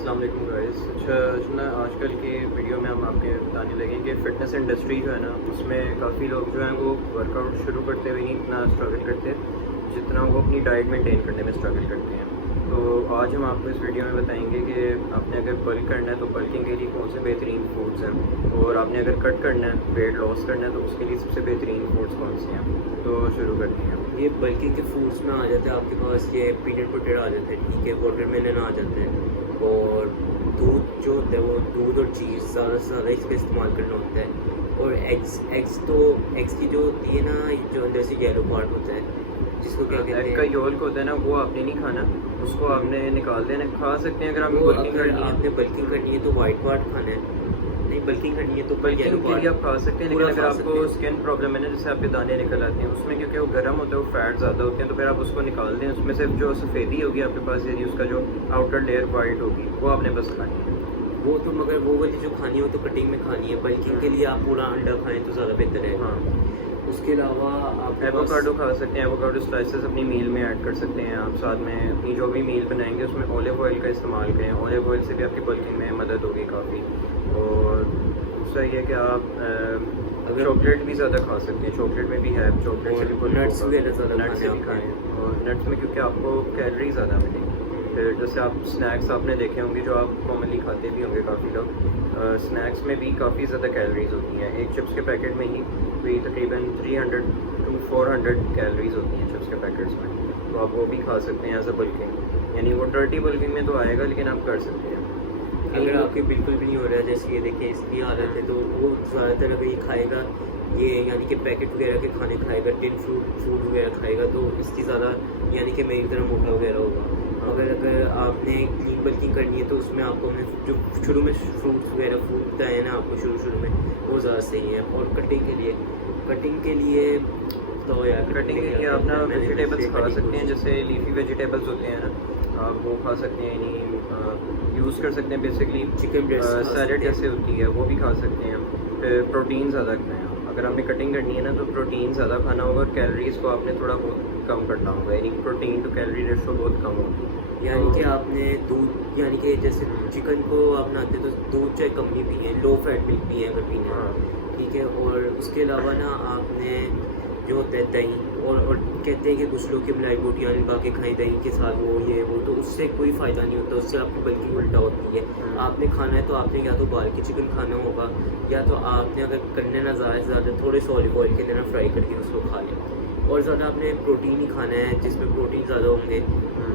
अस्सलाम वालेकुम गाइस। अच्छा जो ना आजकल की वीडियो में हम आपके बताने लगे कि फ़िटनेस इंडस्ट्री जो है ना उसमें काफ़ी लोग जो हैं वो वर्कआउट शुरू करते हुए ही इतना स्ट्रगल करते हैं जितना वो अपनी डाइट मेंटेन करने में स्ट्रगल करते हैं। तो आज हम आपको इस वीडियो में बताएंगे कि आपने अगर बल्क करना है तो बल्किंग के लिए कौन से बेहतरीन फूड्स हैं, और आपने अगर कट करना है, वेट लॉस करना है तो उसके लिए सबसे बेहतरीन फूड्स कौन से हैं। तो शुरू करते हैं। ये बल्कि के फूड्स में आ जाते हैं आपके पास, ये पीनट पोटेटो आ जाते हैं, ठीक है, वाटरमेलन आ जाते हैं, और दूध जो होता है वो दूध और चीज़ ज़्यादा से ज़्यादा इसका इस्तेमाल करना होता है। और एग्स की जो होती है ना, जो अंदर से येलो पार्ट होता है जिसको क्या कहते एग हैं, का योल्क होता है ना, वो आपने नहीं खाना, उसको आपने निकाल देना। खा सकते हैं अगर आपने वो बल्किंग अगर करनी है। आपने बल्किंग करनी है तो वाइट पार्ट खाना है, नहीं बल्किंग करनी है तो बल्किंग येलो के लिए आप पार्ट खा सकते हैं, लेकिन पूरा अगर खा आपको सकते हैं। स्किन प्रॉब्लम है ना, जैसे आपके दाने निकल आते हैं उसमें, क्योंकि वो गर्म होता है, वो फैट ज़्यादा होते हैं, तो फिर आप उसको निकाल दें। उसमें से जो सफ़ेदी होगी आपके पास, यदि उसका जो आउटर लेयर वाइट होगी वो आपने बस खानी है। वो तो मगर वो वाली जो खानी है वो तो कटिंग में खानी है। बल्किंग के लिए आप पूरा अंडा खाएं तो ज़्यादा बेहतर है। हाँ, उसके अलावा आप एवोकाडो खा सकते हैं। एवोकाडो स्लाइसेस अपनी मील में ऐड कर सकते हैं आप। साथ में अपनी जो भी मील बनाएंगे उसमें ऑलिव ऑयल का इस्तेमाल करें। ऑलिव ऑयल से भी आपकी बल्किंग में मदद होगी काफ़ी। और दूसरा ये कि आप अगर चॉकलेट भी ज़्यादा खा सकते हैं। चॉकलेट में भी है, चॉकलेट से भी नट्स वगैरह ज़्यादा नट्स से भी खाएं खाएँ, और नट्स में क्योंकि आपको कैलोरी ज़्यादा मिलेंगी। फिर जैसे आप स्नैक्स आपने देखे होंगे जो आप कॉमनली खाते भी होंगे काफ़ी लोग, स्नैक्स में भी काफ़ी ज़्यादा कैलोरीज होती हैं। एक चिप्स के पैकेट में ही भी तकरीबन 300 to 400 कैलोरीज होती हैं चिप्स के पैकेट्स में। तो आप वो भी खा सकते हैं एज अ बल्किंग, यानी वो डर्टी बल्किंग में तो आएगा लेकिन आप कर सकते हैं। अगर आपके बिल्कुल भी नहीं हो रहा है, जैसे ये देखिए इसकी हालत है, तो वो ज़्यादातर अगर ये खाएगा, ये यानी कि पैकेट वगैरह के खाने खाएगा, टिन फूड वगैरह खाएगा, तो इसकी ज़्यादा यानी कि मेरी तरह मोटा वगैरह होगा। अगर आपने क्लीन बल्किंग करनी है तो उसमें आपको हमें जो शुरू में फ्रूट्स वगैरह फूड है ना आपको शुरू में, वो ज़्यादा सही है। और कटिंग के लिए तो यार कटिंग के लिए आप ना वेजिटेबल्स खा सकते हैं, जैसे लीफी वेजिटेबल्स होते हैं ना, आप वो खा सकते हैं, यानी यूज़ कर सकते हैं। बेसिकली चिकन ब्रेस्ट सैलड जैसे होती है वो भी खा सकते हैं। फिर प्रोटीन ज़्यादा खाएँ। अगर आपने कटिंग करनी है ना तो प्रोटीन ज़्यादा खाना होगा, और कैलोरीज को आपने थोड़ा बहुत कम करना होगा, यानी प्रोटीन टू कैलोरी रेशो बहुत कम होगी। यानी कि आपने दूध, यानी कि जैसे चिकन को आप बनाते हैं तो दूध चाहे कम ही पिए, लो फैट मिल्क पिए अगर पीना है, हाँ, ठीक है। और उसके अलावा ना आपने जो होता है दही, और कहते हैं कि कुछ लोग की मलाई बोटियाँ लगा के खाएं दही के साथ, वो तो उससे कोई फ़ायदा नहीं होता, उससे आपकी बल्कि उल्टा होती है। आपने खाना है तो आपने या तो बाल के चिकन खाना होगा, या तो आपने अगर करने ना ज़्यादा से ज़्यादा थोड़े से ऑलिव ऑयल के अंदर ना फ्राई करके उसको खा लें। और ज़्यादा आपने प्रोटीन ही खाना है जिसमें प्रोटीन ज़्यादा होंगे।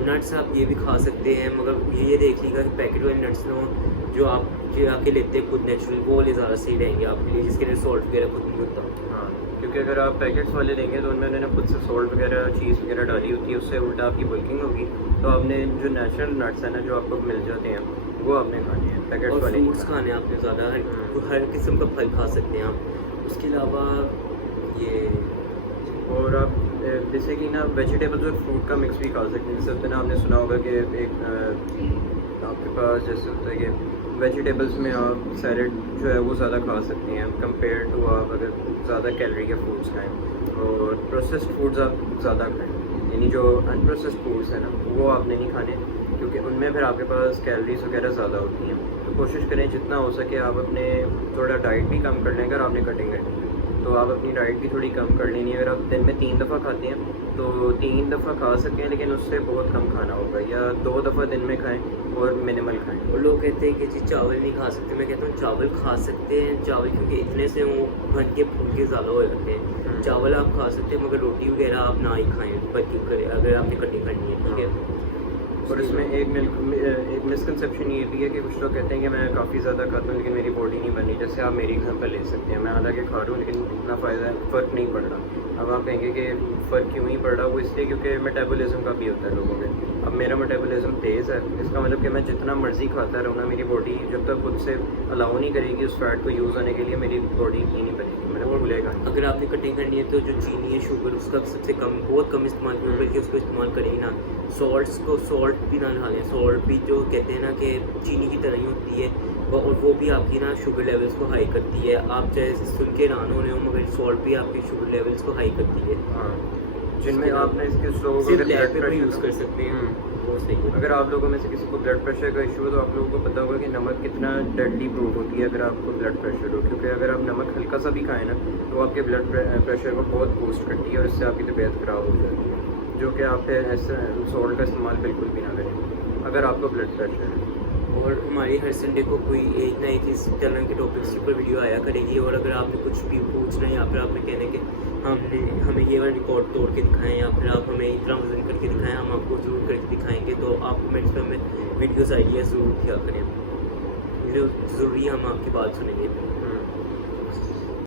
नट्स आप ये भी खा सकते हैं, मगर ये देख लीजिएगा कि पैकेट वाले नट्स ना हो, जो आप जो आके लेते हैं खुद नेचुरल, वो वाले ज़्यादा सही रहेंगे आपके लिए, जिसके लिए सॉल्ट वगैरह खुद नहीं होता। हाँ, क्योंकि अगर आप पैकेट्स वाले लेंगे तो उनमें उन्होंने खुद से सॉल्ट वगैरह, चीज़ वगैरह डाली होती है, उससे उल्टा आपकी बल्किंग होगी। तो आपने जो नेचुरल नट्स हैं ना, जो आपको मिल जाते हैं, वो आपने खाने हैं, पैकेट्स और वाले नहीं फ्रूट्स खाने। खाने हैं आपने ज़्यादा, हर किस्म का फल खा सकते हैं आप। उसके अलावा ये और आप जैसे कि ना वेजिटेबल्स और फ्रूट का मिक्स भी खा सकते हैं। जैसे होता है ना, आपने सुना होगा कि एक आपके पास जैसे होता है कि वेजिटेबल्स में आप सैलड जो है वो ज़्यादा खा सकते हैं कंपेयर टू आप अगर ज़्यादा कैलोरी के फूड्स खाएँ। और प्रोसेस्ड फूड्स आप ज़्यादा खाएँ, यानी जो अनप्रोसेस्ड फूड्स हैं ना वो आपने नहीं खाने, क्योंकि उनमें फिर आपके पास कैलोरीज वगैरह ज़्यादा होती हैं। तो कोशिश करें जितना हो सके आप अपने थोड़ा डाइट भी कम कर लें। अगर आपने कटिंग करनी है तो आप अपनी डाइट भी थोड़ी कम कर लेनी है। अगर आप दिन में 3 दफ़ा खाते हैं तो 3 दफ़ा खा सकते हैं, लेकिन उससे बहुत कम खाना होगा, या 2 दफ़ा दिन में खाएं और मिनिमल खाएं। और लोग कहते हैं कि जी चावल नहीं खा सकते, मैं कहता हूँ चावल खा सकते हैं। चावल क्योंकि इतने से वो बन के फूल के ज़्यादा हो जाते हैं। चावल आप खा सकते हैं, मगर रोटी वगैरह आप ना ही खाएँ बल्कि करें अगर आपने कटिंग करनी है, ठीक है। और इसमें एक मिसकंसेप्शन ये भी है कि कुछ लोग कहते हैं कि मैं काफ़ी ज़्यादा खाता हूँ लेकिन मेरी बॉडी नहीं बनी। जैसे आप मेरी एग्जांपल ले सकते हैं, मैं हालांकि खा रहा हूँ लेकिन इतना फ़र्क नहीं पड़ रहा। अब आप कहेंगे कि फ़र्क क्यों नहीं पड़ रहा, वो इसलिए क्योंकि मेटाबॉलिज्म का भी होता है लोगों में। अब मेरा मेटाबॉलिज्म तेज़ है, इसका मतलब कि मैं जितना मर्ज़ी खाता रहूँ ना, मेरी बॉडी जब तक खुद से अलाउ नहीं करेगी उस फैट को यूज़ होने के लिए, मेरी बॉडी ही नहीं बनेगी, मेरा भूलेगा। अगर आपने कटिंग करनी है तो जो चीनी है, शुगर, उसका सबसे कम, बहुत कम इस्तेमाल करें, बल्कि उसको इस्तेमाल करें ही ना। सॉल्ट भी ना डालें। सॉल्ट भी जो कहते हैं ना कि चीनी की तरह ही होती है, और वो भी आपकी ना शुगर लेवल्स को हाई करती है। आप चाहे सुन के हैरान हो रहे हो, मगर सॉल्ट भी आपकी शुगर लेवल्स को हाई करती है। हाँ, जिनमें आपने इसके सिर्फ लैब पे यूज़ कर सकते हैं। वो सही है। अगर आप लोगों में से किसी को ब्लड प्रेशर का इशू हो तो आप लोगों को पता होगा कि नमक कितना डेडली प्रूफ होती है अगर आपको ब्लड प्रेशर हो, क्योंकि अगर आप नमक हल्का सा भी खाएं ना तो आपके ब्लड प्रेशर को बहुत बूस्ट करती है और इससे आपकी तबीयत ख़राब हो जाती है, जो कि आप फिर ऐसा सॉल्ट का इस्तेमाल बिल्कुल भी ना करें अगर आपको ब्लड प्रेशर है। और हमारी हर संडे को कोई एक ना एक इस तरह के टॉपिक्स के ऊपर वीडियो आया करेगी, और अगर आपने कुछ भी पूछना है या फिर आपने कहना है कि हमें ये वाला रिकॉर्ड तोड़ के दिखाएं या फिर आप हमें इतना वजन करके दिखाएं, हम आपको ज़रूर करके दिखाएंगे। तो आप कमेंट्स में हमें वीडियोस आइडिया ज़रूर किया करें, ज़रूरी हम आपकी बात सुनेंगे।